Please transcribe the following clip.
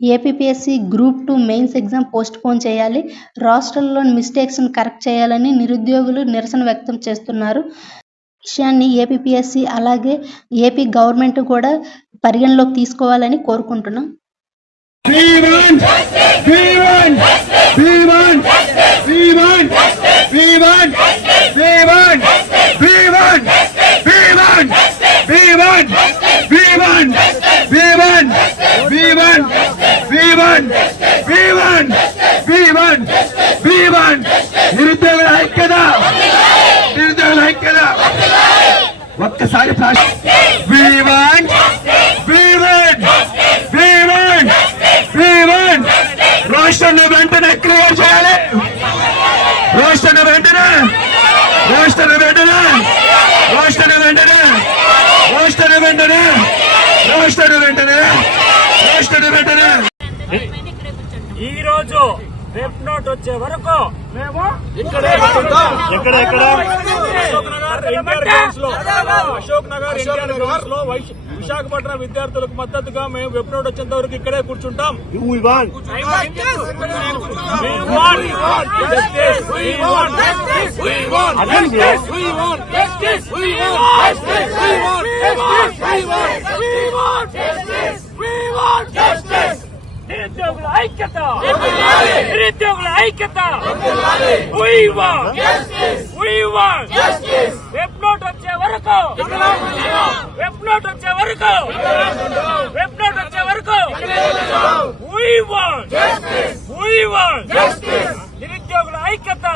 APPSC group 2 mains exam postpone చేయాలి, రాష్ట్రంలోని మిస్టేక్స్ను కరెక్ట్ చేయాలని నిరుద్యోగులు నిరసన వ్యక్తం చేస్తున్నారు. విషయాన్ని ఏపీపీఎస్సీ అలాగే ఏపీ గవర్నమెంట్ కూడా పరిగణలోకి తీసుకోవాలని కోరుకుంటున్నాం. నిరుద్యోగుల ఐక్యత ఒక్కసారి రాష్ట్రాన్ని వెంటనే క్లియర్ చేయాలి. రాష్ట్రాన్ని వెంటనే ఈ రోజు వెబ్ నోట్ వచ్చే వరకు మేము అశోక్ నగర్ ఎన్టీఆర్ గ్రౌండ్స్ లో విశాఖపట్నం విద్యార్థులకు మద్దతుగా మేము వెబ్ నోట్ వచ్చేంత వరకు ఇక్కడే కూర్చుంటాం. నిరుద్యోగుల ఐక్యత వెబ్ నోట్ వచ్చే వరకు నిరుద్యోగుల ఐక్యత